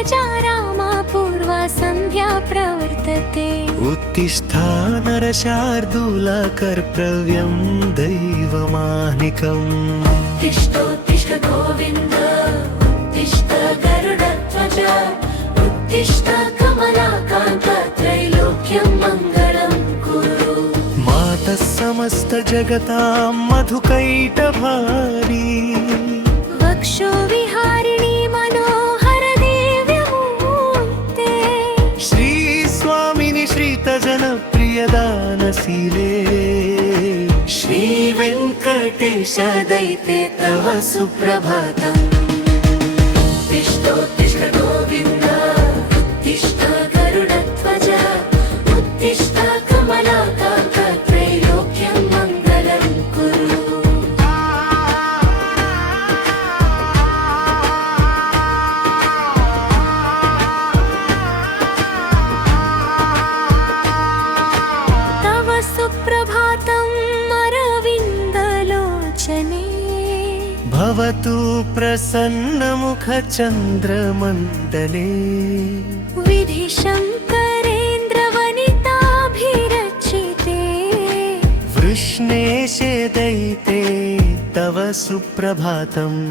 सुप्रजा रामा पूर्वा सन्ध्या प्रवर्तते। उत्तिष्ठा नरशार्दूला कर्तव्यं दैवमानिकम्। उत्तिष्ठोत्तिष्ठ गोविन्द उत्तिष्ठ गरुडध्वज उत्तिष्ठ कमलाकान्त त्रैलोक्यं मङ्गलं कुरु। मातः समस्त जगतां मधुकैटभारी वक्षो विहारिणी मनोहर दिव्यमूर्ते। श्रीस्वामिनि श्रीतजनप्रियदानशीले श्रीवेङ्कटेश दैते तव सुप्रभातम्। उत्तिष्ठोत्तिष्ठ गोविन्द उत्तिष्ठ गरुडध्वज उत्तिष्ठ कमलाकान्त त्रैलोक्यं मङ्गलं कुरु। तव सुप्रभातम् अरविन्दलोचने भवतु प्रसन्नमुखचन्द्रमण्डले। विधिशङ्करेन्द्रवनिताभिरचिते वृष्णेशे दैते तव सुप्रभातम्।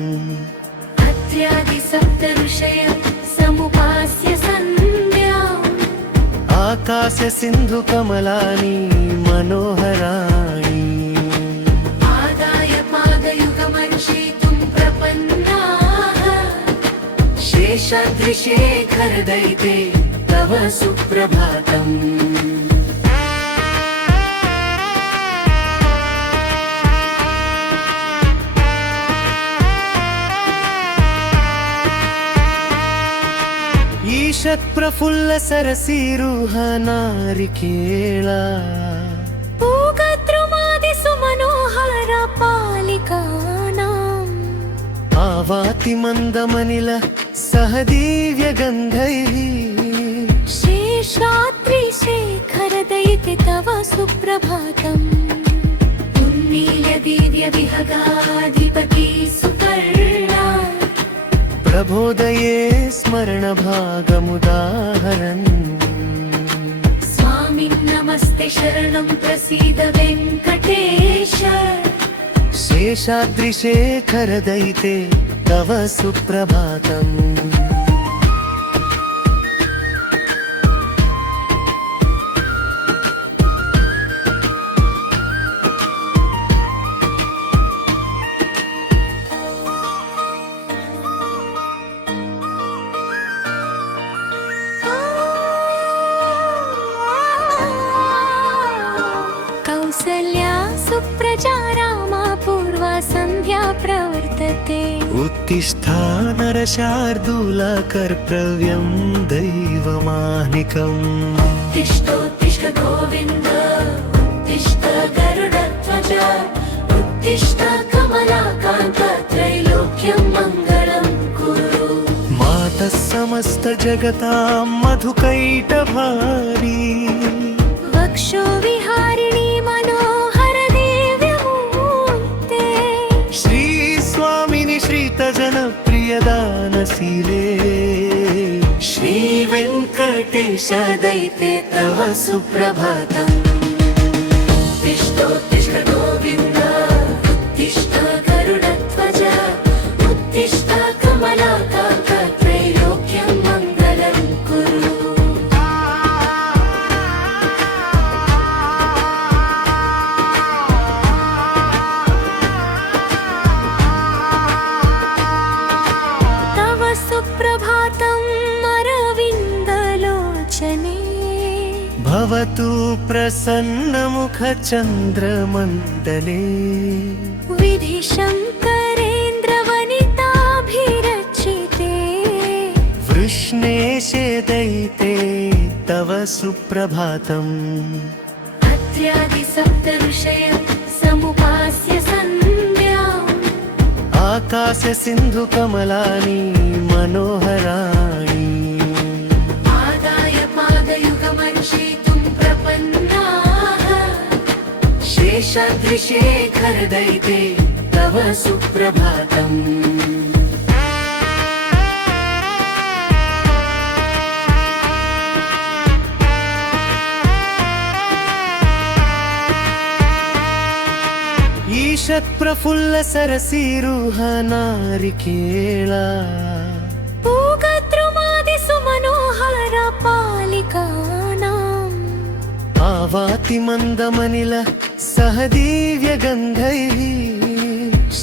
अत्र्यादिसप्तऋषयं समुपास्य सन्ध्याम् आकाश सिन्धुकमलानि मनोहराणि आदाय पादयुगमर्षितुं प्रपन्नाः। शेषाद्रिशेखर दैते तव सुप्रभातम्। ईषत्प्रफुल्ल सरसीरुहनारिकेला पूगद्रुमादिसुमनोहर पालिकानाम् आवाति मन्दमनिल सह दिव्यगन्धैः। शेषाद्रिशेखर दैते तव सुप्रभातम्। उन्मील्य दिव्यविहगाधिपति सुपर्णा प्रबोधये स्मरणभागमुदाहरन्। स्वामिन् नमस्ते शरणं प्रसीद वेङ्कटेश। शेषाद्रिशेखर दैते तव सुप्रभातम्। कौसल्या सुप्रजा रामा पूर्वा सन्ध्या प्रवर्तते। उत्तिष्ठा नरशार्दूला कर्तव्यं दैवमानिकम्। उत्तिष्ठोत्तिष्ठ गोविन्द उत्तिष्ठ गरुडध्वज उत्तिष्ठ कमलाकान्त त्रैलोक्यं मङ्गलं कुरु। मातः समस्त जगतां मधुकैटभारी वक्षो विहारिणी मनोहर दिव्यमूर्ते। श्रीस्वामिनि श्रीतजनप्रियदानशीले श्रीवेङ्कटेश दैते तव सुप्रभातम्। उत्तिष्ठोत्तिष्ठ गोविन्द उत्तिष्ठ गरुडध्वज उत्तिष्ठ कमलाकान्त त्रैलोक्यं मङ्गलं कुरु। तव सुप्रभातम् अरविन्दलोचने भवतु प्रसन्नमुखचन्द्रमण्डले। विधिशङ्करेन्द्रवनिताभिरचिते वृष्णेशे दैते तव सुप्रभातम्। अत्र्यादिसप्तऋषयं समुपास्य सन्ध्याम् आकाश सिन्धुकमलानि मनोहराणि आदाय पादयुगमर्षितुं प्रपन्नाः। शेषाद्रिशेखर दैते तव सुप्रभातम्। ఈషత్ ప్రఫుల్ల సరసీరుహ నారికేళ పూగద్రుమాది సుమనోహర పాలికానాం ఆవాతి మందమనిల సహదీవ్య గంధైః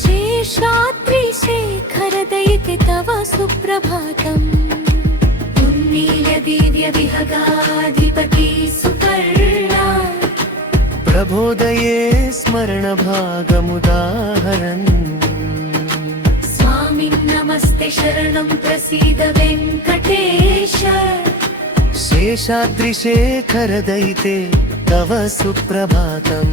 శేషాద్రి శేఖర దయితే తవ సుప్రభాతం ఉన్మీల్య దివ్య విహగాధిపతి సుపర్ణా ప్రబోధయే స్మరణ భాగముదాహరన్ స్వామి నమస్తే శరణం ప్రసీద వెంకటేశ శేషాద్రి శేఖర దయితే తవ సుప్రభాతం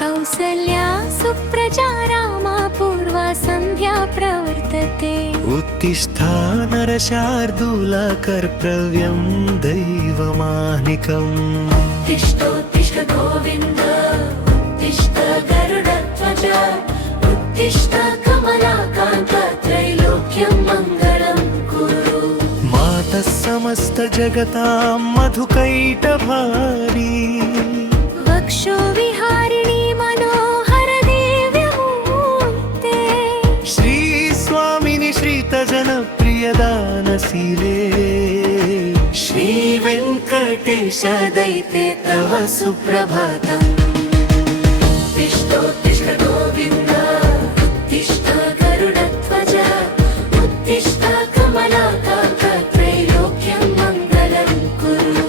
కౌసల్యా సుప్రజా రామా పూర్వా సంధ్యా ప్రవర్తతే उत्तिष्ठा नरशार्दूल कर्तव्यं दैवमानिकम् उत्तिष्ठोत्तिष्ठ गोविन्द उत्तिष्ठ गरुडध्वज उत्तिष्ठ कमलाकान्त त्रैलोक्यं मङ्गलं कुरु मातः समस्त जगतां मधुकैटभारी वक्षो विहारिणी मनोहर दिव्यमूर्ते श्रीस्वामिनि श्रीतजनप्रियदानशीले श्रीवेङ्कटेश दयिते तव सुप्रभातम् उत्तिष्ठोत्तिष्ठ गोविन्द उत्तिष्ठ गरुडध्वज उत्तिष्ठ कमलाकान्त त्रैलोक्यं मङ्गलं कुरु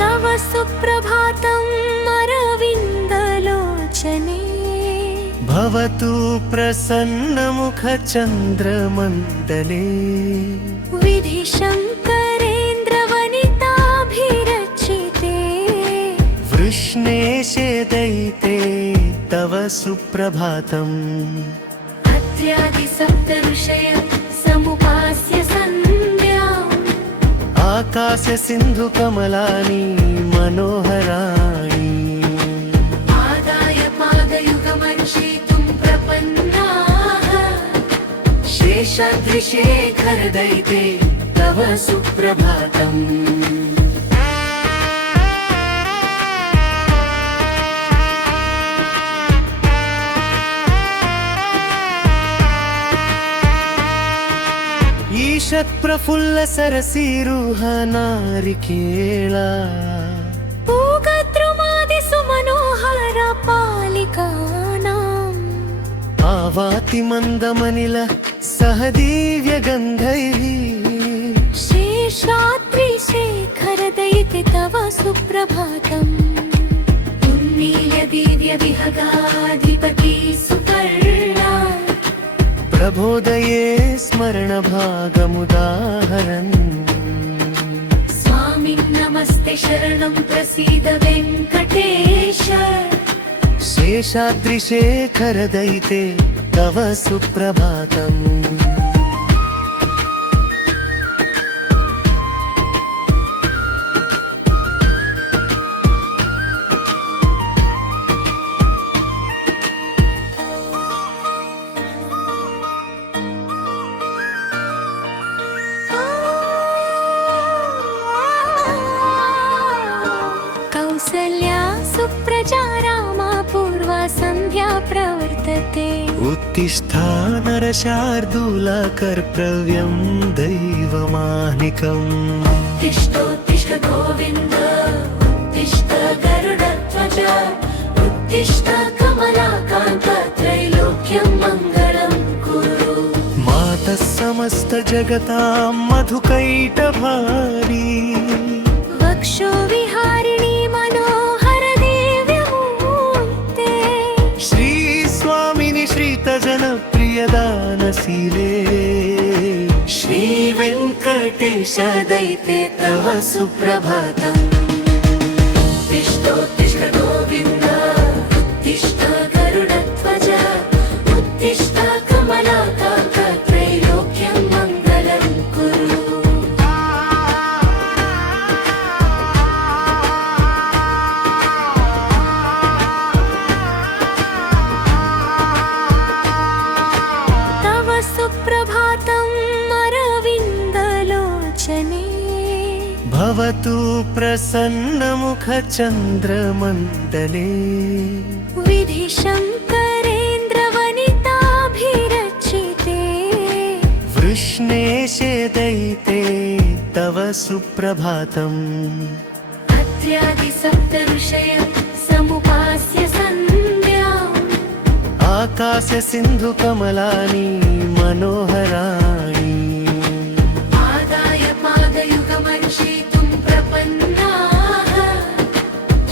तव सुप्रभातम् अरविन्दलोचने भवतु प्रसन्नमुखचन्द्रमण्डले विधिशङ्करेन्द्रवनिताभिरचिते वृष्णेशे दयिते तव सुप्रभातम् अत्र्यादि सप्त ऋषय समुपास्य सन्ध्याम् आकाश सिन्धु कमलानि मनोहराणि आदाय पादयुगमर्षितुं प्रपन्नाः शेषाद्रिशेखर दयिते तव सुप्रभातम् ఈషత్ ప్రఫుల్ల సరసీరుహ నారికేళ పూగద్రుమాది సుమనోహర పాలికానాం ఆవాతి మందమనిల సహదీవ్య గంధైః శేషాద్రి శేఖర దయితే తవ సుప్రభాతం ఉన్మీల్య దివ్య విహగాధిపతి సుపర్ణా ప్రబోధయే స్మరణ భాగముదాహరన్ స్వామి నమస్తే శరణం ప్రసీద వెంకటేశ శేషాద్రి శేఖర దయితే తవ సుప్రభాతం కౌసల్యా సుప్రజా రామా పూర్వా సంధ్యా ప్రవర్తతే उत्तिष्ठा नरशार्दूल कर्तव्यं दैवमानिकम् उत्तिष्ठोत्तिष्ठ गोविन्द उत्तिष्ठ गरुडध्वज उत्तिष्ठ कमलाकान्त त्रैलोक्यं मङ्गलं कुरु मातः समस्त जगतां मधुकैटभारी वक्षो विहारिणी मनोहर दिव्यमूर्ते श्रीस्वामिनि श्रीतजनप्रियदानशीले श्रीवेङ्कटेश दयिते तव सुप्रभातम् उत्तिष्ठोत्तिष्ठ गोविन्द भवतु प्रसन्नमुखचन्द्रमण्डले विधिशङ्करेन्द्रवनिताभिरचिते वृष्णेशे दयिते तव सुप्रभातम् अत्र्यादिसप्तऋषय समुपास्य सन्ध्याम् आकाशसिन्धुकमलानि मनोहराणि आदाय पादयुगमर्चितुं प्रपन्नाः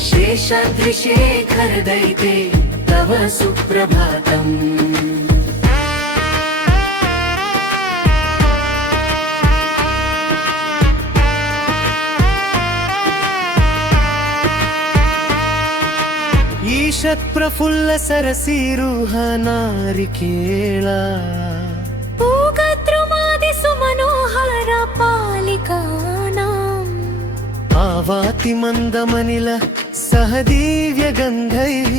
शेषाद्रिशेखरदयिते तव सुप्रभातम् ईषत्प्रफुल्लसरसीरुहनारिकेला पूगद्रुमादिसुमनोहरपालिकानाम् आवाति मन्दमनिल सह दिव्यगन्धैः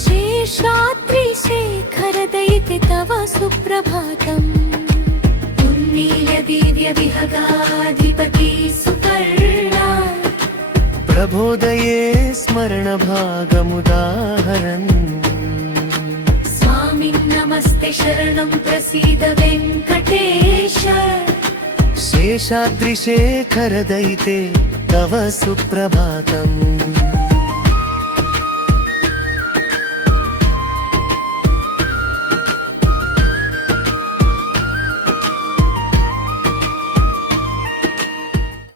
शेषाद्रिशेखरदयिते तव सुप्रभातम् उन्नीलदिव्यविहगाधिपति सुपर्णा प्रबोधये स्मरणभागमुदाहरन् स्वामिन् नमस्ते शरणं प्रसीद वेङ्कटेश शेषाद्रिशेखरदयिते तव सुप्रभातम्